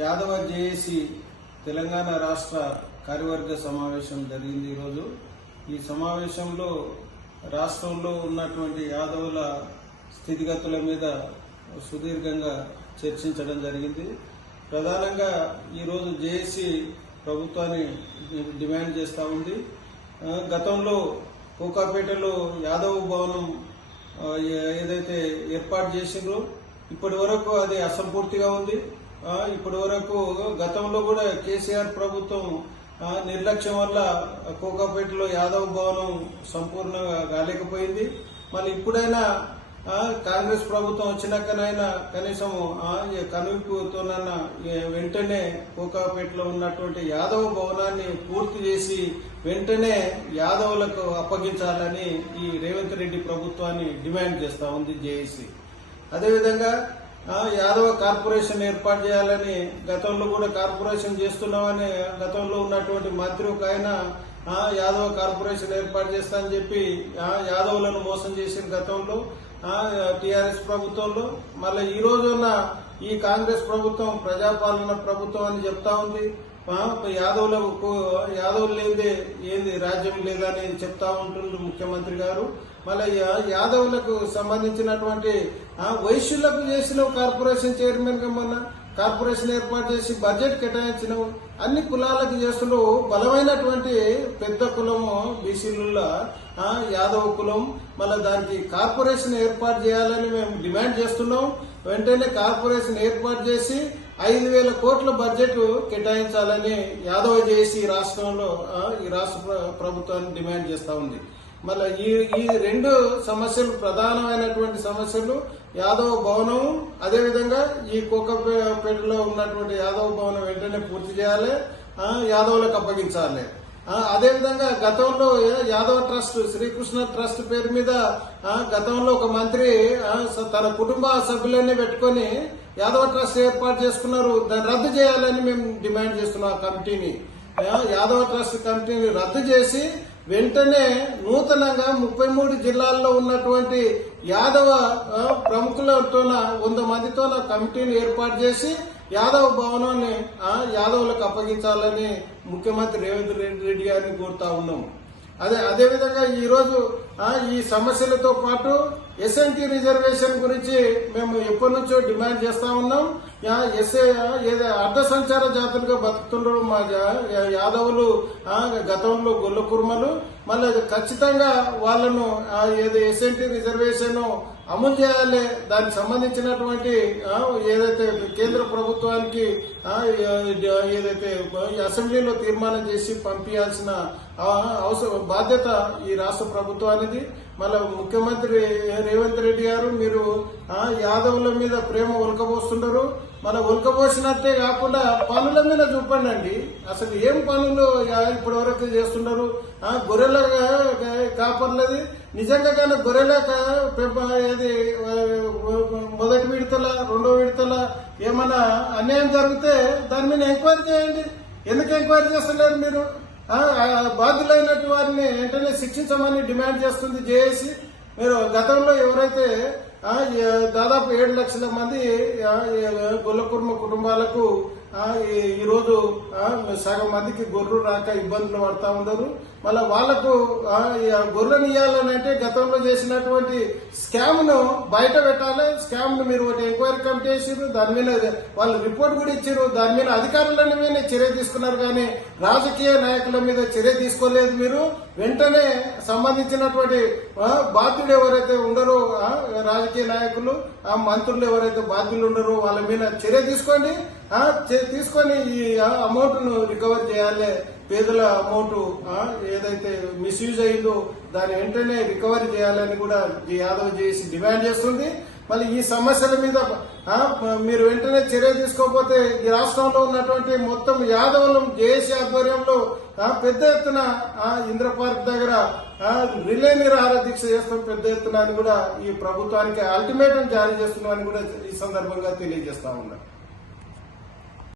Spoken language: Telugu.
యాదవ జేఏసీ తెలంగాణ రాష్ట్ర కార్యవర్గ సమావేశం జరిగింది ఈరోజు. ఈ సమావేశంలో రాష్ట్రంలో ఉన్నటువంటి యాదవుల స్థితిగతుల మీద సుదీర్ఘంగా చర్చించడం జరిగింది. ప్రధానంగా ఈరోజు జేఏసీ ప్రభుత్వాన్ని డిమాండ్ చేస్తూ ఉంది. గతంలో కోకాపేటలో యాదవ్ భవనం ఏదైతే ఏర్పాటు చేసిందో ఇప్పటి వరకు అది అసంపూర్తిగా ఉంది. ఇప్పటి వరకు గతంలో కూడా కేసీఆర్ ప్రభుత్వం నిర్లక్ష్యం వల్ల కోకాపేటలో యాదవ్ భవనం సంపూర్ణంగా కాలేకపోయింది. మళ్ళీ ఇప్పుడైనా కాంగ్రెస్ ప్రభుత్వం వచ్చినాకనైనా కనీసం కనువిప్పుతోనన్నా వెంటనే కోకాపేటలో ఉన్నటువంటి యాదవ్ భవనాన్ని పూర్తి చేసి వెంటనే యాదవులకు అప్పగించాలని ఈ రేవంత్ రెడ్డి ప్రభుత్వాన్ని డిమాండ్ చేస్తా ఉంది జేఏసీ. అదేవిధంగా యాదవ కార్పొరేషన్ ఏర్పాటు చేయాలని గతంలో కూడా కార్పొరేషన్ చేస్తున్నామని గతంలో ఉన్నటువంటి మంత్రి ఒక ఆయన యాదవ కార్పొరేషన్ ఏర్పాటు చేస్తా అని చెప్పి యాదవులను మోసం చేసిన గతంలో టీఆర్ఎస్ ప్రభుత్వంలో. మళ్ళీ ఈ రోజున్న ఈ కాంగ్రెస్ ప్రభుత్వం ప్రజాపాలన ప్రభుత్వం అని చెప్తా ఉంది. యాదవులు లేదే ఏంది రాజ్యం లేదని చెప్తా ఉంటుండ్రు ముఖ్యమంత్రి గారు. మళ్ళీ యాదవులకు సంబంధించినటువంటి వైశ్యులకు చేసిన కార్పొరేషన్ చైర్మన్ గా మొన్న కార్పొరేషన్ ఏర్పాటు చేసి బడ్జెట్ కేటాయించిన అన్ని కులాలకు చేస్తున్నావు. బలమైనటువంటి పెద్ద కులము బీసీలలో యాదవ కులం. మళ్ళీ దానికి కార్పొరేషన్ ఏర్పాటు చేయాలని మేము డిమాండ్ చేస్తున్నాం. వెంటనే కార్పొరేషన్ ఏర్పాటు చేసి 5,000 కోట్ల బడ్జెట్ కేటాయించాలని యాదవ జేఏసీ రాష్ట్రంలో ఈ రాష్ట్ర ప్రభుత్వాన్ని డిమాండ్ చేస్తా ఉంది. మళ్ళీ ఈ రెండు సమస్యలు ప్రధానమైనటువంటి సమస్యలు యాదవ భవనం, అదేవిధంగా ఈ కోకాపేటలో ఉన్నటువంటి యాదవ భవనం వెంటనే పూర్తి చేయాలి, యాదవులకు అప్పగించాలి. అదేవిధంగా గతంలో యాదవ ట్రస్ట్ శ్రీకృష్ణ ట్రస్ట్ పేరు మీద గతంలో ఒక మంత్రి తన కుటుంబ సభ్యులనే పెట్టుకుని యాదవ ట్రస్ట్ ఏర్పాటు చేసుకున్నారు. దాన్ని రద్దు చేయాలని మేము డిమాండ్ చేస్తున్నాం. ఆ కమిటీని యాదవ ట్రస్ట్ కమిటీని రద్దు చేసి వెంటనే నూతనంగా 33 జిల్లాల్లో ఉన్నటువంటి యాదవ ప్రముఖులతో 100 మందితో కమిటీని ఏర్పాటు చేసి యాదవ భవనాన్ని యాదవులకు అప్పగించాలని ముఖ్యమంత్రి రేవంత్ రెడ్డి గారిని కోరుతా ఉన్నాం. అదేవిధంగా ఈరోజు ఈ సమస్యలతో పాటు ఎస్ఎన్టీ రిజర్వేషన్ గురించి మేము ఎప్పటి నుంచో డిమాండ్ చేస్తా ఉన్నాం. అర్ధ సంచార జాతులుగా బతుకుతున్నారు మా యాదవులు, గతంలో గొల్ల కుర్మలు. మళ్ళీ ఖచ్చితంగా వాళ్ళను ఏదో ఎస్ఎన్టీ రిజర్వేషన్ అమలు చేయాలి. దానికి సంబంధించినటువంటి ఏదైతే కేంద్ర ప్రభుత్వానికి ఏదైతే అసెంబ్లీలో తీర్మానం చేసి పంపించాల్సిన బాధ్యత ఈ రాష్ట్ర ప్రభుత్వానికి. మళ్ళీ ముఖ్యమంత్రి రేవంత్ రెడ్డి గారు మీరు యాదవుల మీద ప్రేమ ఒలకబోస్తున్నారు. మన ఒలకబోసినట్టే కాకుండా పనుల మీద చూపండి. అసలు ఏం పనులు ఇప్పటి వరకు చేస్తున్నారు? గొర్రెల కాపర్లది నిజంగా కానీ గొర్రెల ఏది మొదటి విడతల రెండో విడతల ఏమన్నా అన్యాయం జరిగితే దాని మీద ఎంక్వైరీ చేయండి. ఎందుకు ఎంక్వైరీ చేస్తలేరు మీరు? బాధ్యులైనటువంటి వారిని వెంటనే శిక్షించమని డిమాండ్ చేస్తుంది జేఏసీ. మీరు గతంలో ఎవరైతే దాదాపు 7 లక్షల మంది గొల్ల కుర్మ కుటుంబాలకు ఈరోజు సగం మందికి గొర్రెలు రాక ఇబ్బందులు పడతా ఉన్నారు. మళ్ళీ వాళ్లకు గొర్రెలు ఇవ్వాలని అంటే గతంలో చేసినటువంటి స్కామ్ ను బయట పెట్టాలి. స్కామ్ ను మీరు ఒకటి ఎంక్వైరీ కమిటీ చేసారు, దాని మీద వాళ్ళు రిపోర్ట్ కూడా ఇచ్చారు. దాని మీద అధికారుల మీద చర్య తీసుకున్నారు, కానీ రాజకీయ నాయకుల మీద చర్య తీసుకోలేదు. మీరు వెంటనే సంబంధించినటువంటి బాధ్యులు ఎవరైతే ఉండరో రాజకీయ నాయకులు, మంత్రులు ఎవరైతే బాధ్యులు ఉండరో వాళ్ళ మీద చర్య తీసుకోండి. తీసుకొని ఈ అమౌంట్ ను రికవర్ చేయాలి. పేదల అమౌంట్ ఏదైతే మిస్యూజ్ అయిందో దాన్ని వెంటనే రికవరీ చేయాలని కూడా యాదవ్ జేఏసీ డిమాండ్ చేస్తుంది. మళ్ళీ ఈ సమస్యల మీద మీరు వెంటనే చర్య తీసుకోకపోతే ఈ రాష్ట్రంలో ఉన్నటువంటి మొత్తం యాదవులు జేఏసీ ఆధ్వర్యంలో పెద్ద ఎత్తున ఇంద్ర పార్క్ దగ్గర రిలే నిరాహార దీక్ష చేస్తాం పెద్ద ఎత్తున అని కూడా ఈ ప్రభుత్వానికి అల్టిమేటం జారీ చేస్తున్నామని కూడా ఈ సందర్భంగా తెలియజేస్తా ఉన్నా.